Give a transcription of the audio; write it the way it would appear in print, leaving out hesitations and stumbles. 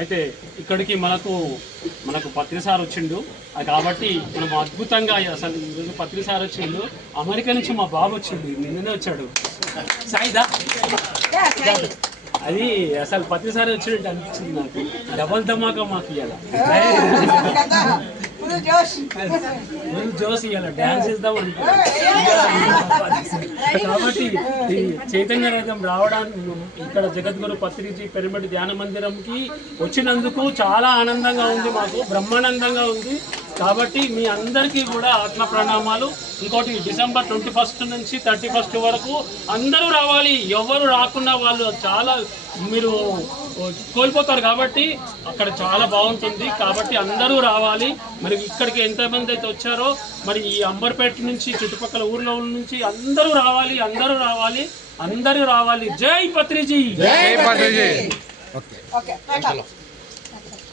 అయితే ఇక్కడికి మనకు పత్రి సార్ వచ్చిండు కాబట్టి మనం అద్భుతంగా అసలు ఈరోజు పత్రి సార్ వచ్చిండు. అమెరికా నుంచి మా బాబు వచ్చిండు, నిన్ననే వచ్చాడు సాయిదా. అది అసలు పత్రి సార్ వచ్చినట్టు అనిపించింది నాకు. డబల్ ధమాకా మాకు ఇవ్వాలి, జోష్ ఇవ్వాలి, డ్యాన్స్ ఇద్దాం అనుకుంటున్నాం. కాబట్టి చైతన్య రథం రావడానికి ఇక్కడ జగద్గురు పత్రిజీ పిరమిడ్ ధ్యాన మందిరంకి వచ్చినందుకు చాలా ఆనందంగా ఉంది, మాకు బ్రహ్మానందంగా ఉంది. కాబట్టి మీ అందరికీ కూడా ఆత్మ ప్రణామాలు. ఇంకోటి డిసెంబర్ 21 నుంచి 31 వరకు అందరూ రావాలి. ఎవరు రాకున్నా వాళ్ళు చాలా మీరు కోల్పోతారు. కాబట్టి అక్కడ చాలా బాగుంటుంది. కాబట్టి అందరూ రావాలి. మరి ఇక్కడికి ఎంతమంది అయితే వచ్చారో మరి ఈ అంబర్పేట నుంచి చుట్టుపక్కల ఊర్లో నుంచి అందరూ రావాలి, అందరూ రావాలి. జై పత్రిజీ.